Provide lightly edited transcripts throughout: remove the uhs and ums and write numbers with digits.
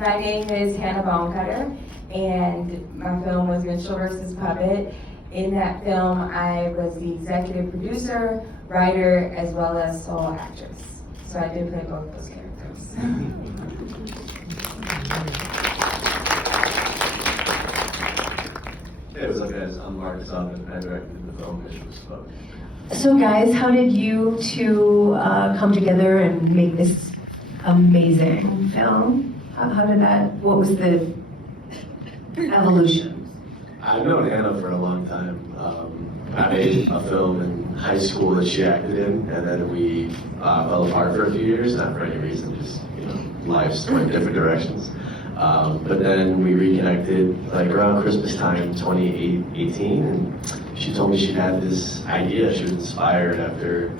My name is Hannah Bonecutter, and my film was Minstrel versus Puppet. In that film, I was the executive producer, writer, as well as sole actress. So I did play both those characters. Hey, what's up, guys? I'm Marcus Aubin. I directed the film Minstrel versus Puppet. So guys, how did you two come together and make this amazing film? How did that, what was the evolution? I've known Hannah for a long time. I made a film in high school that she acted in, and then we fell apart for a few years, not for any reason, just, lives went different directions. But then we reconnected like around Christmas time, 2018, and she told me she had this idea. She was inspired after,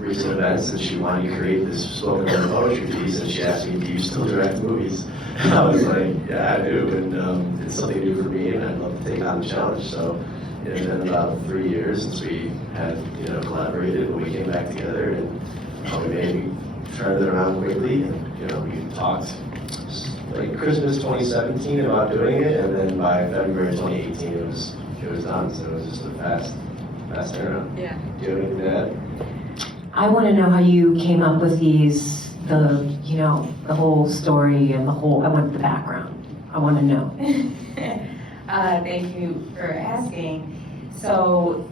recent events, and she wanted to create this spoken word poetry piece, and she asked me, do you still direct movies? And I was like, yeah, I do, and it's something new for me, and I'd love to take on the challenge. So it's been about 3 years since we had, collaborated, and we came back together, and we maybe turned it around quickly, and, we talked like Christmas 2017 about doing it, and then by February 2018 it was done. So it was just a fast turnaround. Yeah. Do you have anything to add? I want to know how you came up with the whole story and I want the background. I want to know. Thank you for asking. So,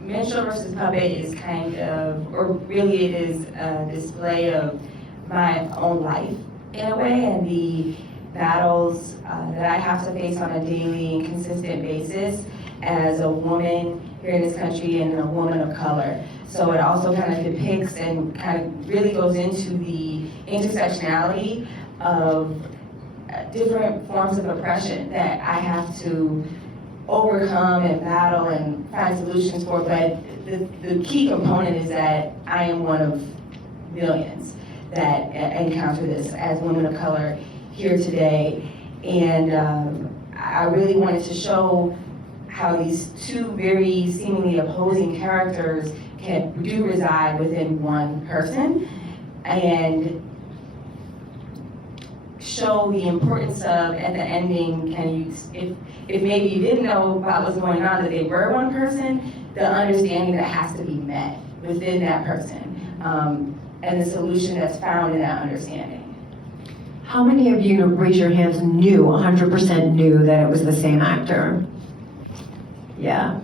Minstrel versus Puppet is kind of, or really it is a display of my own life in a way, and the battles that I have to face on a daily and consistent basis as a woman here in this country and a woman of color. So it also kind of depicts and kind of really goes into the intersectionality of different forms of oppression that I have to overcome and battle and find solutions for. But the key component is that I am one of millions that encounter this as women of color here today. And I really wanted to show how these two very seemingly opposing characters do reside within one person, and show the importance of, at the ending, if maybe you didn't know about what's going on, that they were one person, the understanding that has to be met within that person, and the solution that's found in that understanding. How many of you, raise your hands, 100% knew that it was the same actor? Yeah.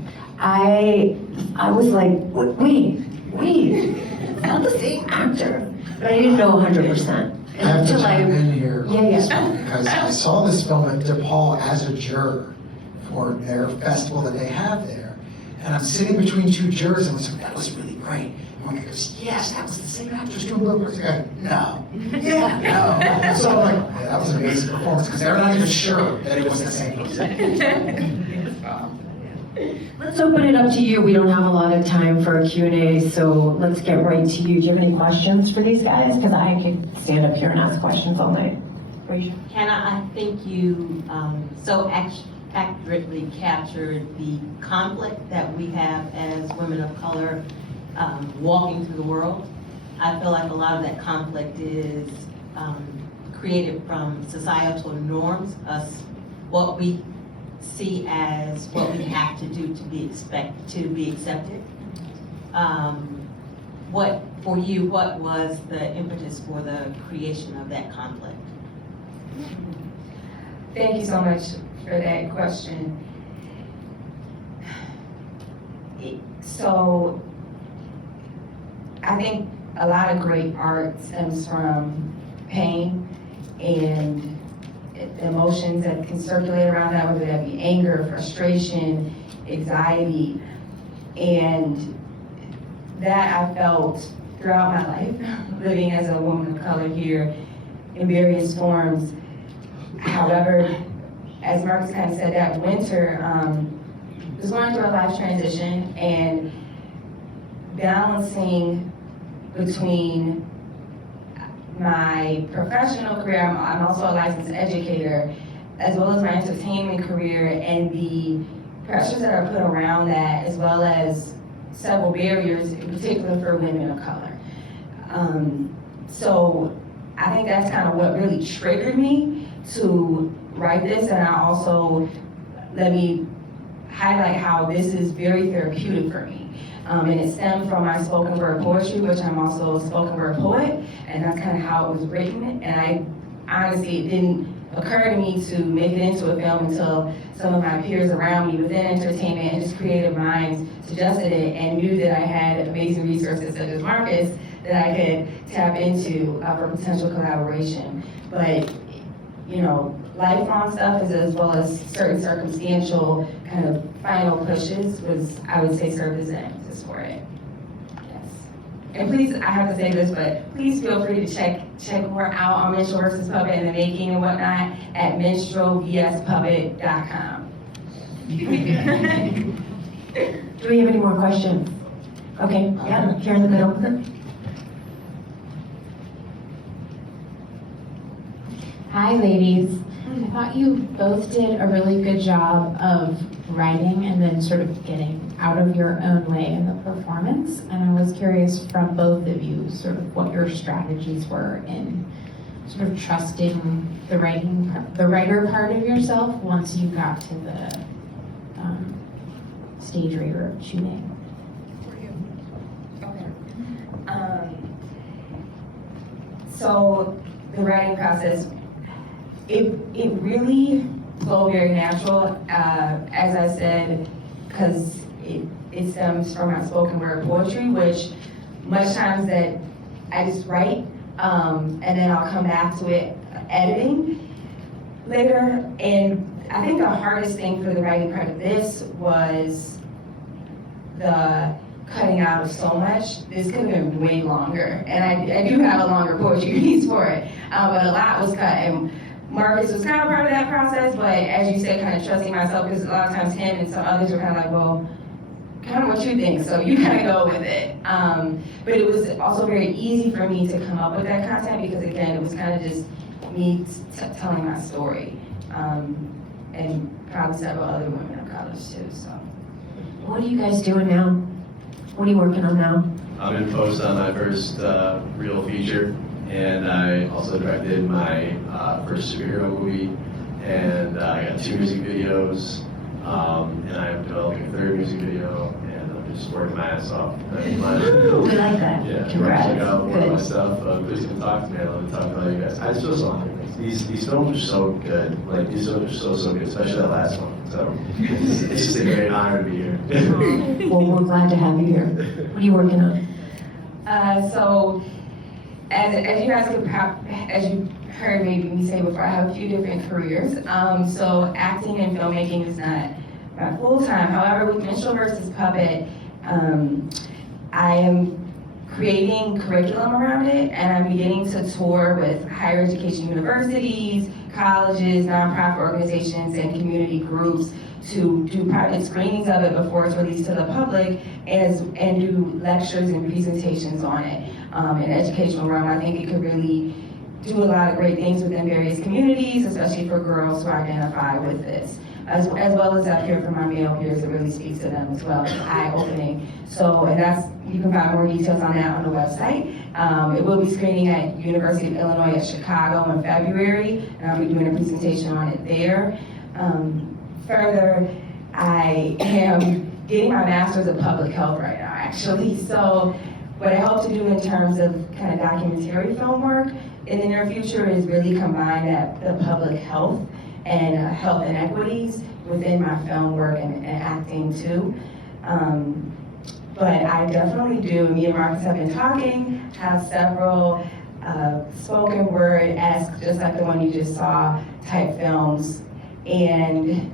I was like, wait, it's not the same actor. But I didn't know 100%. I have to chime in here on Yeah. this one, because I saw this film at DePaul as a juror for their festival that they have there. And I'm sitting between two jurors and I was like, that was really great. And one guy goes, yes, that was the same actress doing Blue Birds. I go, no. Yeah, no. So I'm like, yeah, that was an amazing performance, because they're not even sure that it was the same person. Let's open it up to you. We don't have a lot of time for a Q&A, so let's get right to you. Do you have any questions for these guys? Because I could stand up here and ask questions all night. Hannah, I think you so accurately captured the conflict that we have as women of color walking through the world. I feel like a lot of that conflict is created from societal norms, what we see as what we have to do to be accepted. What was the impetus for the creation of that conflict? Thank you so much for that question. So, I think a lot of great art stems from pain and the emotions that can circulate around that, whether that be anger, frustration, anxiety, and that I felt throughout my life, living as a woman of color here in various forms. However, as Marcus kind of said, that winter, was going through a life transition and balancing between my professional career. I'm also a licensed educator, as well as my entertainment career, and the pressures that are put around that, as well as several barriers, in particular for women of color. So I think that's kind of what really triggered me to write this, and I also, let me highlight how this is very therapeutic for me. And it stemmed from my spoken word poetry, which I'm also a spoken word poet, and that's kind of how it was written. And I honestly, it didn't occur to me to make it into a film until some of my peers around me within entertainment and just creative minds suggested it and knew that I had amazing resources such as Marcus that I could tap into for potential collaboration. But, you know, lifelong stuff as well as certain circumstantial kind of final pushes was, I would say, served as an emphasis for it. Yes. And please, I have to say this, but please feel free to check more out on Minstrel versus Puppet and the making and whatnot at minstrelvspuppet.com. Do we have any more questions? Okay, yeah, here in the middle. Hi, ladies. I thought you both did a really good job of writing and then sort of getting out of your own way in the performance. And I was curious from both of you sort of what your strategies were in sort of trusting the writer part of yourself once you got to the stage where you were shooting. Okay. So the writing process, it really flowed very natural, as I said, because it stems from my spoken word poetry, which much times that I just write, and then I'll come back to it editing later. And I think the hardest thing for the writing part of this was the cutting out of so much. This could have been way longer, and I do have a longer poetry piece for it, but a lot was cut. And Marcus was kind of part of that process, but as you said, kind of trusting myself, because a lot of times him and some others were kind of like, well, kind of what you think, so you kind of go with it. But it was also very easy for me to come up with that content because, again, it was kind of just me telling my story, and probably several other women of color too. So, What are you guys doing now? What are you working on now? I'm in post on my first real feature, and I also directed my first superhero movie, and I got 2 music videos, and I'm developing a 3rd music video, and I'm just working my ass off. We like that. Yeah, Congrats. check out more of my Good. stuff. Please come talk to me. I love to talk to all you guys. I just feel so honored. These films are so good. Like, these films are so good, especially that last one. So it's just a great honor to be here. Well, we're glad to have you here. What are you working on? So as you guys could as you heard maybe me say before, I have a few different careers. So acting and filmmaking is not my full time. However, with Minstrel versus Puppet, I am creating curriculum around it, and I'm beginning to tour with higher education universities, colleges, nonprofit organizations, and community groups to do private screenings of it before it's released to the public, and do lectures and presentations on it. In the educational realm, I think it could really do a lot of great things within various communities, especially for girls who identify with this. As well as up here from my male peers, it really speaks to them as well. It's eye-opening. So, and that's, you can find more details on that on the website. It will be screening at University of Illinois at Chicago in February, and I'll be doing a presentation on it there. Further, I am getting my master's of public health right now, actually. So what I hope to do in terms of kind of documentary film work in the near future is really combine the public health and health inequities within my film work and acting too. But I definitely do, me and Marcus have been talking, have several spoken word-esque, just like the one you just saw, type films. And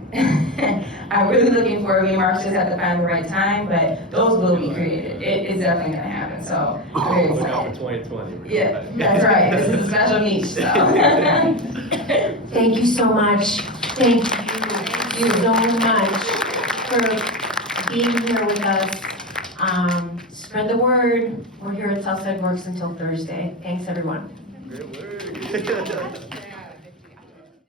I'm really looking forward, me and Marcus just have to find the right time, but those will be created. It's definitely gonna happen, so I'm very Look out for excited. 2020. Yeah, that's right, this is a special niche, so. Thank you so much. Thank you so much for being here with us. Spread the word. We're here at Southside Works until Thursday. Thanks, everyone. Great work.